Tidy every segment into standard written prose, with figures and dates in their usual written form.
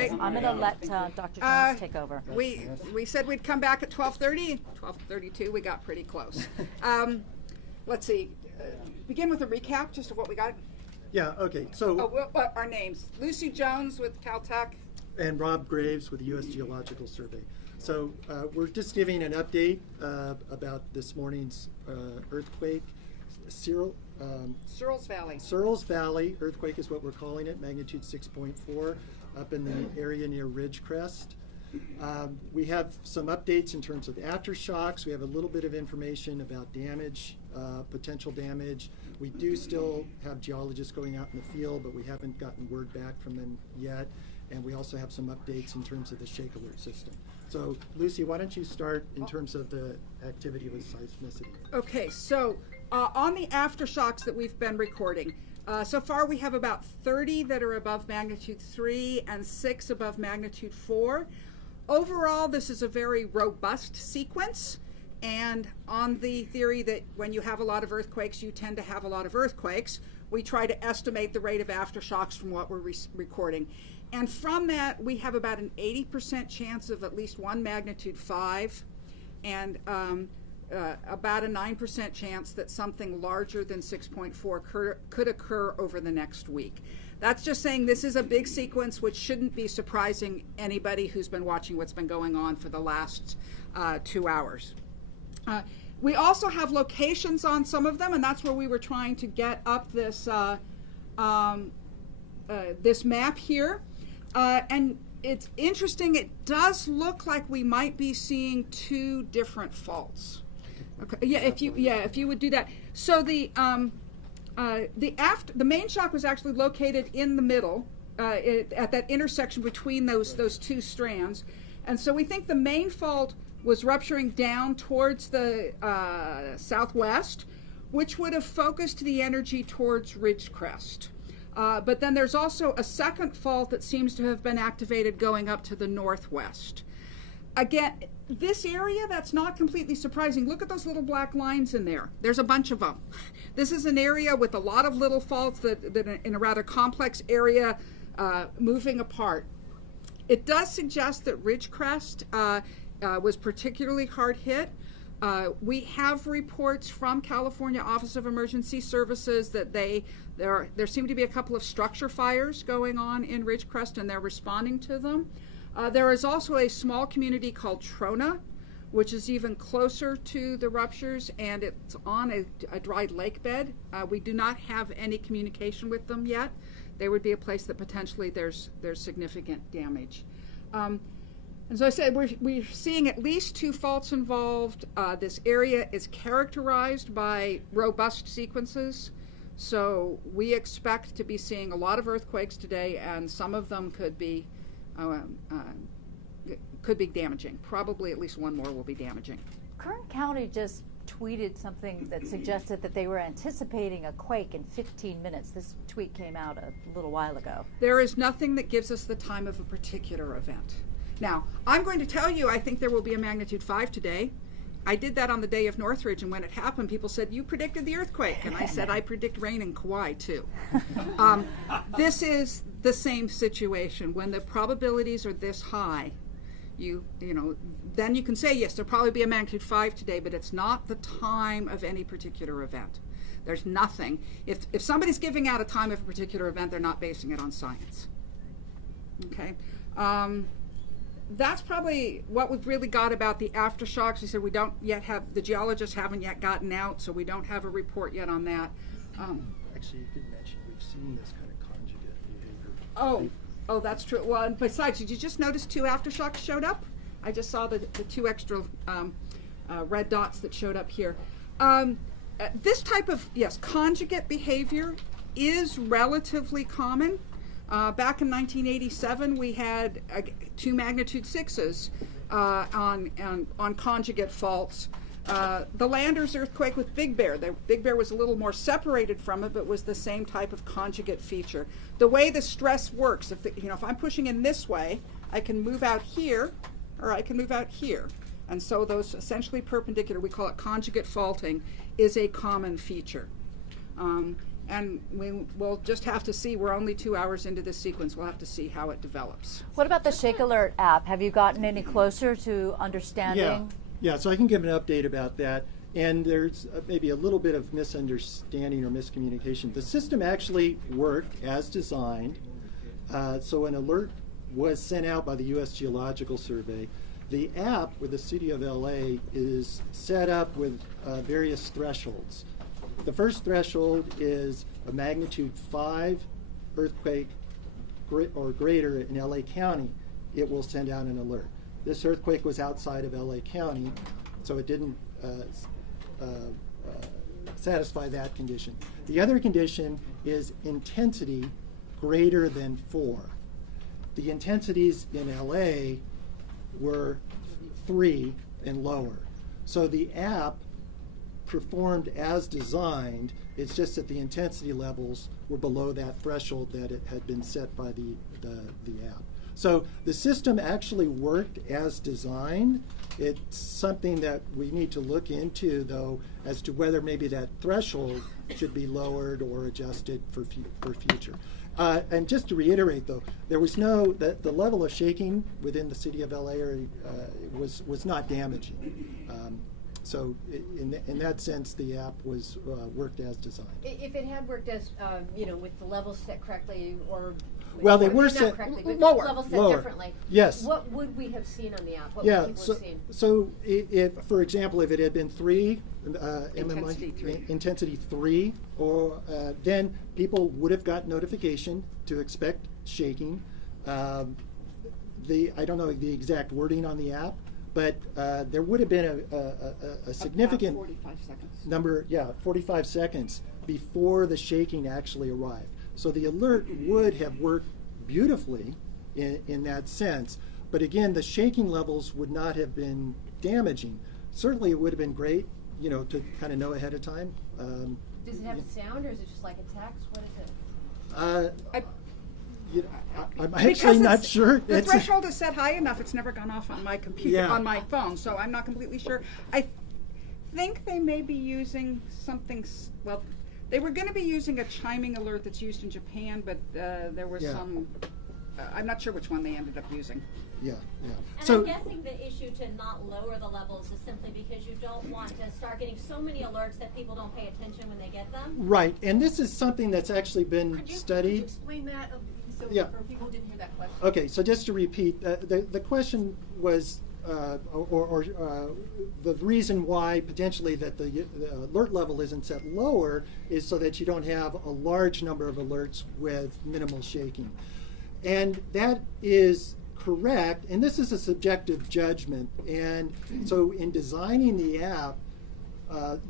right. I'm going to let Dr. Jones take over. We said we'd come back at 12:30. 12:32, we got pretty close. Let's see. Begin with a recap just of what we got. Yeah, okay. So Our names. Lucy Jones with Caltech. and Rob Graves with the U.S. Geological Survey. So we're just giving an update about this morning's earthquake. Searles Valley. Searles Valley earthquake is what we're calling it, magnitude 6.4, up in the area near Ridgecrest. We have some updates in terms of aftershocks. We have a little bit of information about damage, potential damage. We do still have geologists going out in the field, but we haven't gotten word back from them yet. And we also have some updates in terms of the shake alert system. So, Lucy, why don't you start in terms of the activity with seismicity? Okay, so on the aftershocks that we've been recording, so far we have about 30 that are above magnitude 3 and 6 above magnitude 4. Overall, this is a very robust sequence, and on the theory that when you have a lot of earthquakes, you tend to have a lot of earthquakes, we try to estimate the rate of aftershocks from what we're recording. And from that, we have about an 80% chance of at least one magnitude 5, and about a 9% chance that something larger than 6.4 could occur over the next week. That's just saying this is a big sequence, which shouldn't be surprising anybody who's been watching what's been going on for the last 2 hours. We also have locations on some of them, and that's where we were trying to get up this this map here. And it's interesting, it does look like we might be seeing 2 different faults. Okay, if you would do that. So the main shock was actually located in the middle, at that intersection between those 2 strands. And so we think the main fault was rupturing down towards the southwest, which would have focused the energy towards Ridgecrest. But then there's also a second fault that seems to have been activated going up to the northwest. Again, this area, that's not completely surprising. Look at those little black lines in there. There's a bunch of them. This is an area with a lot of little faults that in a rather complex area moving apart. It does suggest that Ridgecrest was particularly hard hit. We have reports from California Office of Emergency Services that there seem to be a couple of structure fires going on in Ridgecrest, and they're responding to them. There is also a small community called Trona, which is even closer to the ruptures, and it's on a dried lake bed. We do not have any communication with them yet. There would be a place that potentially there's significant damage. And so I said we're seeing at least 2 faults involved. This area is characterized by robust sequences, so we expect to be seeing a lot of earthquakes today, and some of them could be damaging. Probably at least one more will be damaging. Kern County just tweeted something that suggested that they were anticipating a quake in 15 minutes. This tweet came out a little while ago. There is nothing that gives us the time of a particular event. Now, I'm going to tell you I think there will be a magnitude 5 today. I did that on the day of Northridge, and when it happened, people said, "You predicted the earthquake." And I said, "I predict rain in Kauai, too." This is the same situation. When the probabilities are this high, then you can say, yes, there'll probably be a magnitude 5 today, but it's not the time of any particular event. There's nothing. If somebody's giving out a time of a particular event, they're not basing it on science. Okay? That's probably what we've really got about the aftershocks. We said we don't yet have, the geologists haven't yet gotten out, so we don't have a report yet on that. Actually, you could mention we've seen this kind of conjugate behavior. Oh, that's true. Well, and besides, did you just notice 2 aftershocks showed up? I just saw the 2 extra red dots that showed up here. This type of, conjugate behavior is relatively common. Back in 1987, we had 2 magnitude 6s on conjugate faults. The Landers earthquake with Big Bear. The Big Bear was a little more separated from it, but was the same type of conjugate feature. The way the stress works, if I'm pushing in this way, I can move out here, or I can move out here. And so those essentially perpendicular, we call it conjugate faulting, is a common feature. and we'll just have to see. We're only 2 hours into this sequence. We'll have to see how it develops. What about the Shake Alert app? Have you gotten any closer to understanding? Yeah, so I can give an update about that. And there's maybe a little bit of misunderstanding or miscommunication. The system actually worked as designed. So an alert was sent out by the U.S. Geological Survey. The app with the City of LA is set up with various thresholds. The first threshold is a magnitude 5 earthquake or greater in LA County. It will send out an alert. This earthquake was outside of LA County, so it didn't satisfy that condition. The other condition is intensity greater than 4. The intensities in LA were 3 and lower. So the app performed as designed. It's just that the intensity levels were below that threshold that it had been set by the app. So the system actually worked as designed. It's something that we need to look into, though, as to whether maybe that threshold should be lowered or adjusted for future. And just to reiterate, though, there was the level of shaking within the City of LA area was not damaging. So in that sense, the app was worked as designed. If it had worked as, with the levels set correctly, or well, they were not set correctly, but lower. levels set Lower. differently. Yes. What would we have seen on the app? What Yeah. would people have seen? So if, for example, if it had been 3, Intensity 3. intensity 3, or then people would have got notification to expect shaking. I don't know the exact wording on the app, but there would have been a significant About 45 seconds. number, 45 seconds before the shaking actually arrived. So the alert would have worked beautifully in that sense. But again, the shaking levels would not have been damaging. Certainly it would have been great, to kind of know ahead of time. Does it have a sound, or is it just like a text? What is it? I'm Because actually not sure. The threshold is set high enough. It's never gone off on my computer, Yeah. on my phone, so I'm not completely sure. I think they may be using something. Well, they were going to be using a chiming alert that's used in Japan, but there was some. I'm not sure which one they ended up using. Yeah. And So I'm guessing the issue to not lower the levels is simply because you don't want to start getting so many alerts that people don't pay attention when they get them. right, and this is something that's actually been Could you studied. explain that Yeah. for people who didn't hear that question? Okay, so just to repeat, the question was, or the reason why potentially that the alert level isn't set lower is so that you don't have a large number of alerts with minimal shaking. And that is correct, and this is a subjective judgment. And so in designing the app,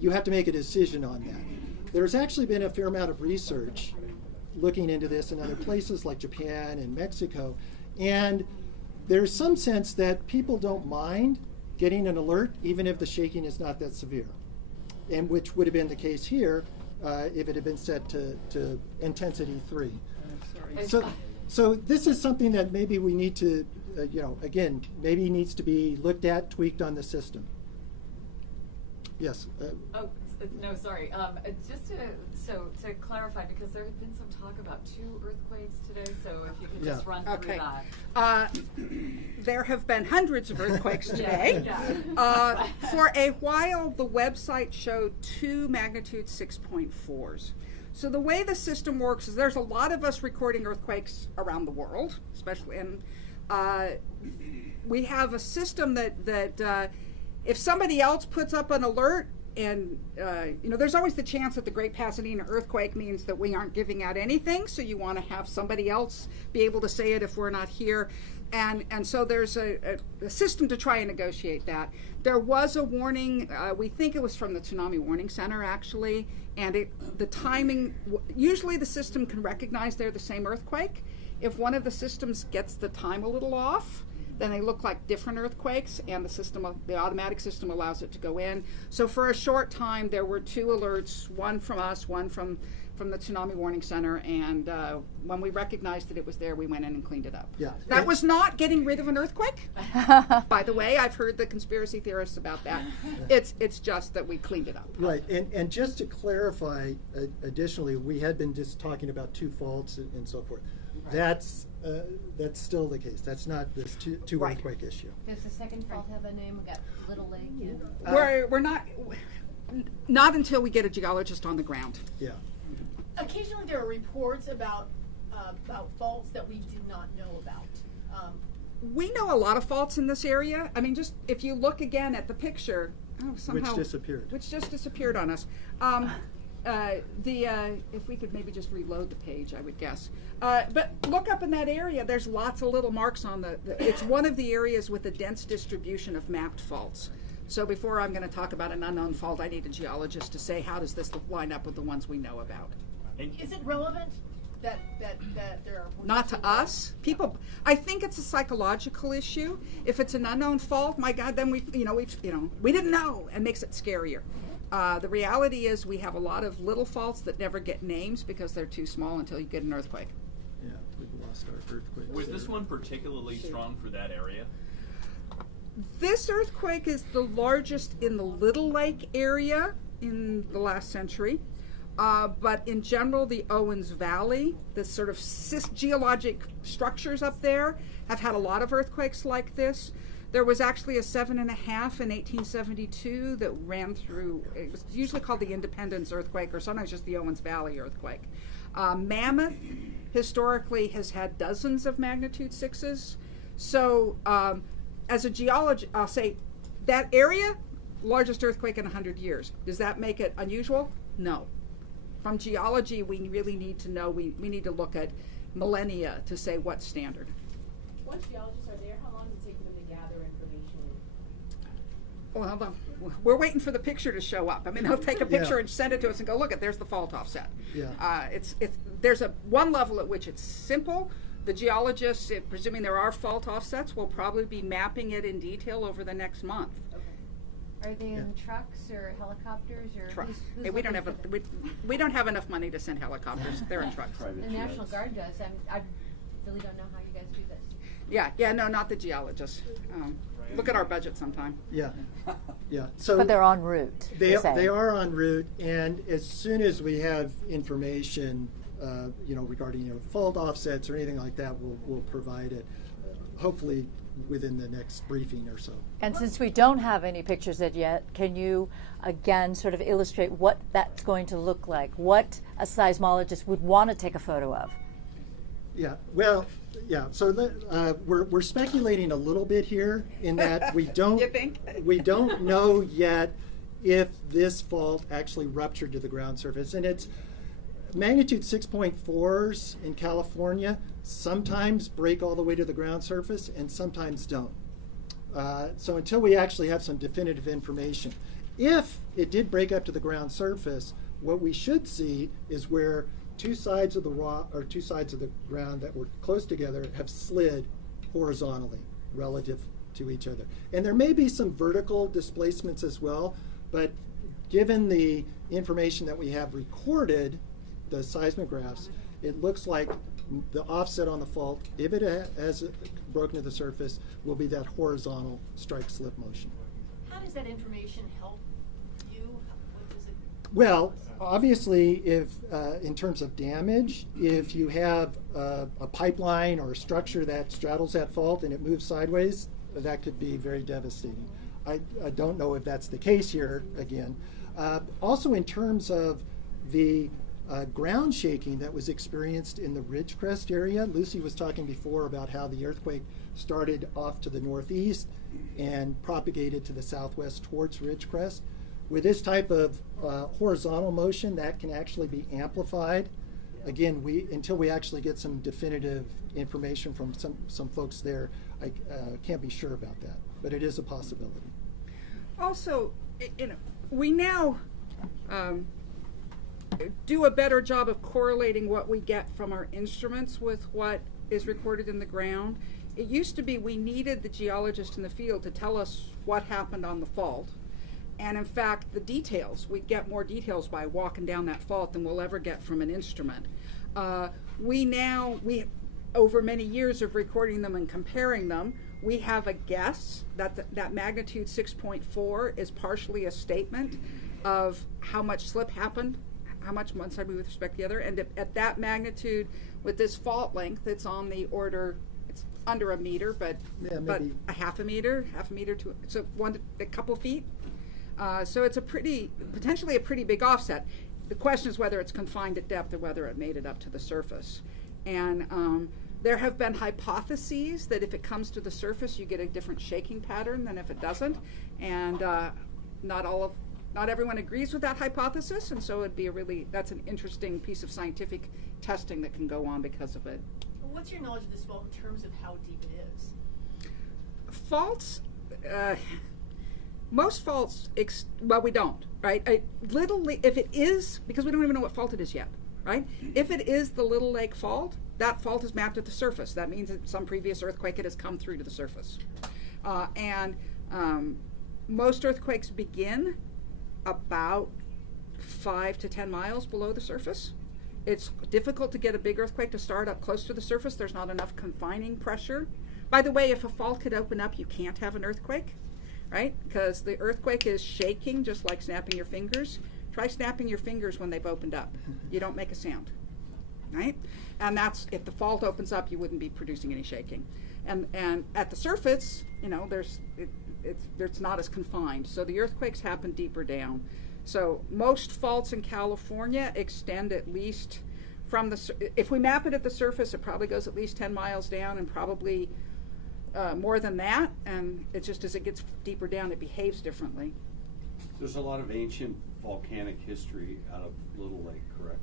you have to make a decision on that. There's actually been a fair amount of research looking into this in other places like Japan and Mexico. And there's some sense that people don't mind getting an alert even if the shaking is not that severe, and which would have been the case here if it had been set to intensity 3. So this is something that maybe we need to, again, maybe needs to be looked at, tweaked on the system. Yes. No, sorry. Just to clarify, because there had been some talk about 2 earthquakes today, so if you could just run through Okay. that. There have been hundreds of earthquakes today. Yeah. For a while, the website showed 2 magnitude 6.4s. So the way the system works is there's a lot of us recording earthquakes around the world, especially, and we have a system that if somebody else puts up an alert, and there's always the chance that the Great Pasadena earthquake means that we aren't giving out anything, so you want to have somebody else be able to say it if we're not here. And so there's a system to try and negotiate that. There was a warning, we think it was from the Tsunami Warning Center actually, and the timing, usually the system can recognize they're the same earthquake. If one of the systems gets the time a little off, then they look like different earthquakes, and the automatic system allows it to go in. So for a short time, there were 2 alerts, one from us, one from from the Tsunami Warning Center, and when we recognized that it was there, we went in and cleaned it up. Yeah. That was not getting rid of an earthquake. By the way, I've heard the conspiracy theorists about that. It's just that we cleaned it up. Right, and just to clarify, additionally, we had been just talking about two faults and so forth. That's still the case. That's not this two Right. earthquake issue. Does the second fault have a name? We got Little Lake and We're not until we get a geologist on the ground. Yeah. Occasionally there are reports about faults that we do not know about. We know a lot of faults in this area. I mean, just if you look again at the picture, somehow which just disappeared on us. If we could maybe just reload the page, I would guess. But look up in that area. There's lots of little marks on it's one of the areas with a dense distribution of mapped faults. So before I'm going to talk about an unknown fault, I need a geologist to say, how does this line up with the ones we know about? Is it relevant that there are Not to us. People, I think it's a psychological issue. If it's an unknown fault, my God, then we didn't know, and makes it scarier. The reality is we have a lot of little faults that never get names because they're too small until you get an earthquake. Yeah, we've lost our earthquake. Was this one particularly strong for that area? This earthquake is the largest in the Little Lake area in the last century. But in general, the Owens Valley, the sort of geologic structures up there, have had a lot of earthquakes like this. There was actually a 7.5 in 1872 that ran through, it was usually called the Independence earthquake, or sometimes just the Owens Valley earthquake. Mammoth historically has had dozens of magnitude 6s. So as a geologist, I'll say that area, largest earthquake in 100 years. Does that make it unusual? No. From geology, we really need to know, we need to look at millennia to say what's standard. Once geologists are there, how long does it take them to gather information? Well, we're waiting for the picture to show up. I mean, they'll take a picture and send it to us and go, look, there's the fault offset. Yeah. There's one level at which it's simple. The geologists, presuming there are fault offsets, will probably be mapping it in detail over the next month. Are they in trucks or helicopters or Trucks. who's We don't have looking for we don't have enough money to send helicopters. They're in trucks. the National Guard does. I really don't know how you guys do this. Yeah, no, not the geologists. Look at our budget sometime. Yeah. Yeah. So But they're en route. They you're saying. are en route, and as soon as we have information, regarding fault offsets or anything like that, we'll provide it. Hopefully within the next briefing or so. And since we don't have any pictures yet, can you again sort of illustrate what that's going to look like? What a seismologist would want to take a photo of? Yeah. Well, yeah. So we're speculating a little bit here in that we don't You think? we don't know yet if this fault actually ruptured to the ground surface, and it's magnitude 6.4s in California sometimes break all the way to the ground surface and sometimes don't. So until we actually have some definitive information, if it did break up to the ground surface, what we should see is where two sides of the rock or two sides of the ground that were close together have slid horizontally relative to each other. And there may be some vertical displacements as well, but given the information that we have recorded, the seismographs, it looks like the offset on the fault, if it has broken to the surface, will be that horizontal strike slip motion. How does that information help you? What does it? Well, obviously, if in terms of damage, if you have a pipeline or a structure that straddles that fault and it moves sideways, that could be very devastating. I don't know if that's the case here again. Also, in terms of the ground shaking that was experienced in the Ridgecrest area. Lucy was talking before about how the earthquake started off to the northeast and propagated to the southwest towards Ridgecrest. With this type of horizontal motion, that can actually be amplified. Again, until we actually get some definitive information from some folks there, I can't be sure about that, but it is a possibility. Also, we now do a better job of correlating what we get from our instruments with what is recorded in the ground. It used to be we needed the geologist in the field to tell us what happened on the fault, And in fact, the details, we get more details by walking down that fault than we'll ever get from an instrument. We over many years of recording them and comparing them, we have a guess that that magnitude 6.4 is partially a statement of how much slip happened, how much one side moved with respect to the other. And at that magnitude, with this fault length, it's on the order, it's under a meter, but a half a meter to, so a couple feet. So it's potentially a pretty big offset. The question is whether it's confined at depth or whether it made it up to the surface. And there have been hypotheses that if it comes to the surface, you get a different shaking pattern than if it doesn't. And not everyone agrees with that hypothesis, and so that's an interesting piece of scientific testing that can go on because of it. Well, what's your knowledge of this fault in terms of how deep it is? Faults, most faults, we don't, right? If it is, because we don't even know what fault it is yet, right? If it is the Little Lake fault, that fault is mapped at the surface. That means that some previous earthquake it has come through to the surface. Most earthquakes begin about 5 to 10 miles below the surface. It's difficult to get a big earthquake to start up close to the surface. There's not enough confining pressure. By the way, if a fault could open up, you can't have an earthquake, right? Because the earthquake is shaking, just like snapping your fingers. Try snapping your fingers when they've opened up. You don't make a sound, right? And that's, if the fault opens up, you wouldn't be producing any shaking. And at the surface, it's not as confined. So the earthquakes happen deeper down. So most faults in California extend at least from if we map it at the surface, it probably goes at least 10 miles down, and probably more than that. And it's just as it gets deeper down, it behaves differently. There's a lot of ancient volcanic history out of Little Lake, correct?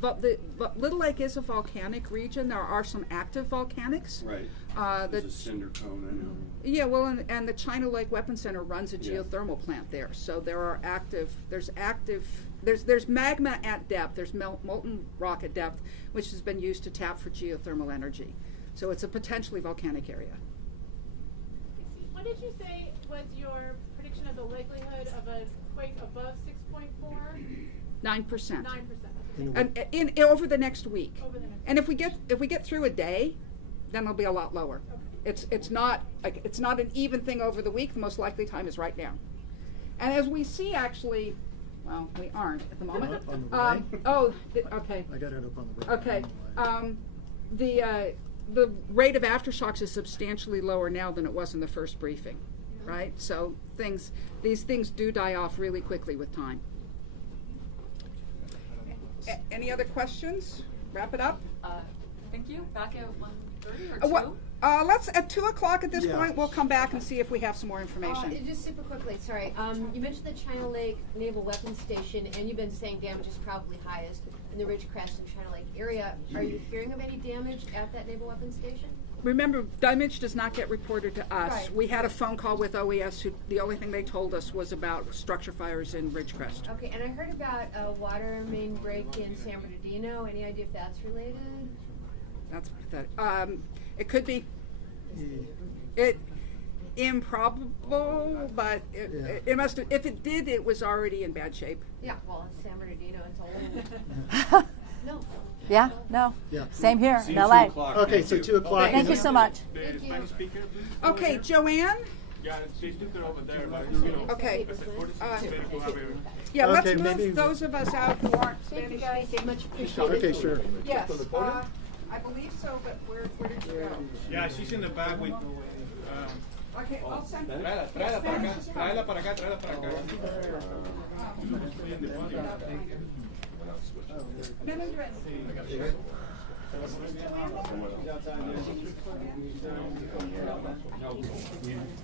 But Little Lake is a volcanic region. There are some active volcanics. Right. There's a cinder cone, I know. Yeah, well, and the China Lake Weapons Center runs a geothermal plant there. So there's magma at depth. There's molten rock at depth, which has been used to tap for geothermal energy. So it's a potentially volcanic area. What did you say was your prediction of the likelihood of a quake above 6.4? 9%. 9%. And over the next week. And if we get through a day, then it'll be a lot lower. Okay. It's not an even thing over the week. The most likely time is right now. And as we see, actually, well, we aren't at the moment. Okay. I got it up on the right. Okay. The rate of aftershocks is substantially lower now than it was in the first briefing, right? So these things do die off really quickly with time. Any other questions? Wrap it up. Thank you. Back at 1:30 or 2? Let's at 2 o'clock at this point. We'll come back and see if we have some more information. Just super quickly, sorry. You mentioned the China Lake Naval Weapons Station, and you've been saying damage is probably highest in the Ridgecrest and China Lake area. Are you hearing of any damage at that Naval Weapons Station? Remember, damage does not get reported to us. Right. We had a phone call with OES, who the only thing they told us was about structure fires in Ridgecrest. Okay, and I heard about a water main break in San Bernardino. Any idea if that's related? That's pathetic. It could be. Improbable, but it must have, if it did, it was already in bad shape. Yeah, well, San Bernardino, it's old. No. Yeah, no. Yeah. Same here See in you LA. 2 o'clock. Okay, so 2 o'clock. Thank you so much. Thank you. Spanish speaker, please. Okay, Joanne? Yeah, she took it over there, but you know. Okay. Yeah, Let's Okay, move maybe- those of us out who aren't Thank you, Spanish. guys. Much appreciated. Okay, sure. Yes, I believe so, but where did you go? Yeah, she's in the back with. Okay, I'll send. Tráela para acá, tráela para acá, tráela para acá. No,